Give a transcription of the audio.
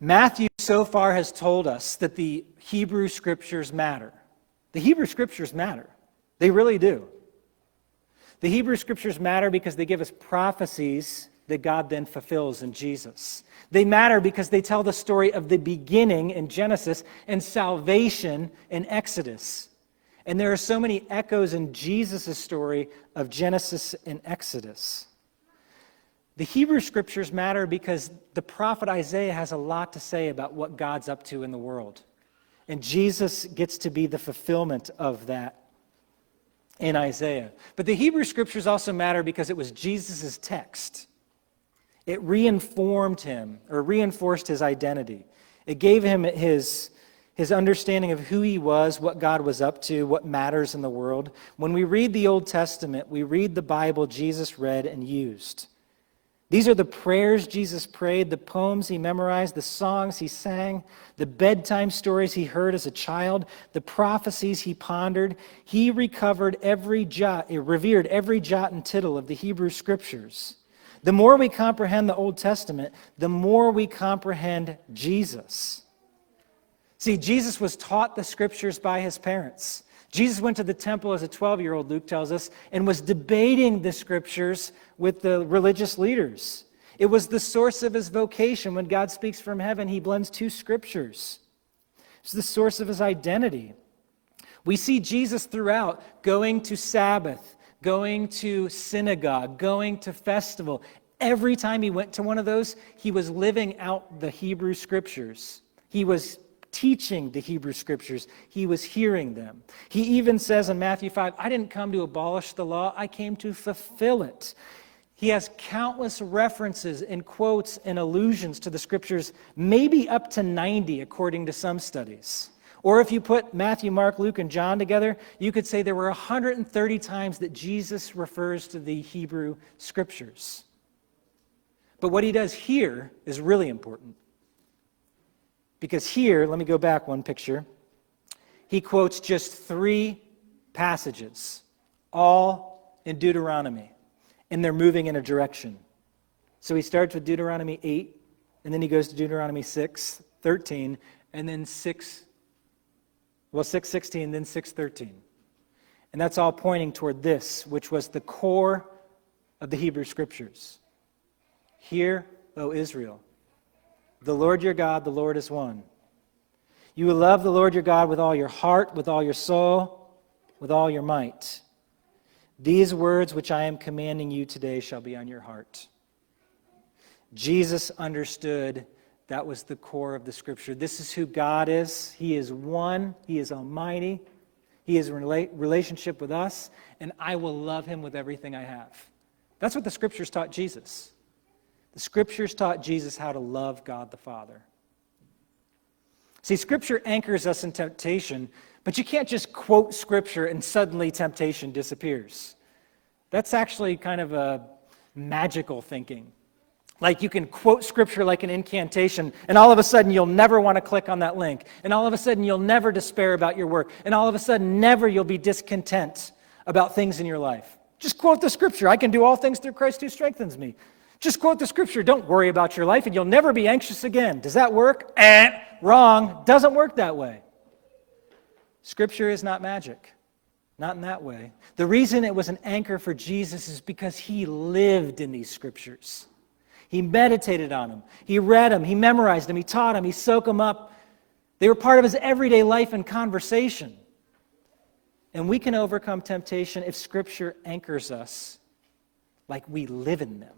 Matthew so far has told us that the Hebrew Scriptures matter. The Hebrew Scriptures matter. They really do. The Hebrew Scriptures matter because they give us prophecies that God then fulfills in Jesus. They matter because they tell the story of the beginning in Genesis and salvation in Exodus. And there are so many echoes in Jesus' story of Genesis and Exodus. The Hebrew Scriptures matter because the prophet Isaiah has a lot to say about what God's up to in the world. And Jesus gets to be the fulfillment of that in Isaiah. But the Hebrew Scriptures also matter because it was Jesus' text. It reinformed him, or reinforced his identity. It gave him his understanding of who he was, what God was up to, what matters in the world. When we read the Old Testament, we read the Bible Jesus read and used. These are the prayers Jesus prayed, the poems he memorized, the songs he sang, the bedtime stories he heard as a child, the prophecies he pondered. He revered every jot and tittle of the Hebrew Scriptures. The more we comprehend the Old Testament, the more we comprehend Jesus. See, Jesus was taught the Scriptures by his parents. Jesus went to the temple as a 12-year-old, Luke tells us, and was debating the Scriptures with the religious leaders. It was the source of his vocation. When God speaks from heaven, he blends two Scriptures. It's the source of his identity. We see Jesus throughout going to Sabbath, going to synagogue, going to festival. Every time he went to one of those, he was living out the Hebrew Scriptures. He was teaching the Hebrew Scriptures. He was hearing them. He even says in Matthew 5, I didn't come to abolish the law, I came to fulfill it. He has countless references and quotes and allusions to the Scriptures, maybe up to 90 according to some studies. Or if you put Matthew, Mark, Luke, and John together, you could say there were 130 times that Jesus refers to the Hebrew Scriptures. But what he does here is really important. Because here, let me go back one picture, he quotes just 3 passages, all in Deuteronomy, and they're moving in a direction. So he starts with Deuteronomy 8, and then he goes to Deuteronomy 6, 13, and then 6:16, then 6:13. And that's all pointing toward this, which was the core of the Hebrew Scriptures. Hear, O Israel, the Lord your God, the Lord is one. You will love the Lord your God with all your heart, with all your soul, with all your might. These words which I am commanding you today shall be on your heart. Jesus understood that was the core of the Scripture. This is who God is. He is one. He is almighty. He is in relationship with us, and I will love him with everything I have. That's what the Scriptures taught Jesus. The Scriptures taught Jesus how to love God the Father. See, Scripture anchors us in temptation, but you can't just quote Scripture and suddenly temptation disappears. That's actually kind of a magical thinking. Like you can quote Scripture like an incantation, and all of a sudden you'll never want to click on that link. And all of a sudden you'll never despair about your work. And all of a sudden never you'll be discontent about things in your life. Just quote the Scripture. I can do all things through Christ who strengthens me. Just quote the Scripture. Don't worry about your life, and you'll never be anxious again. Does that work? Wrong. Doesn't work that way. Scripture is not magic. Not in that way. The reason it was an anchor for Jesus is because he lived in these Scriptures. He meditated on them. He read them. He memorized them. He taught them. He soaked them up. They were part of his everyday life and conversation. And we can overcome temptation if Scripture anchors us like we live in them.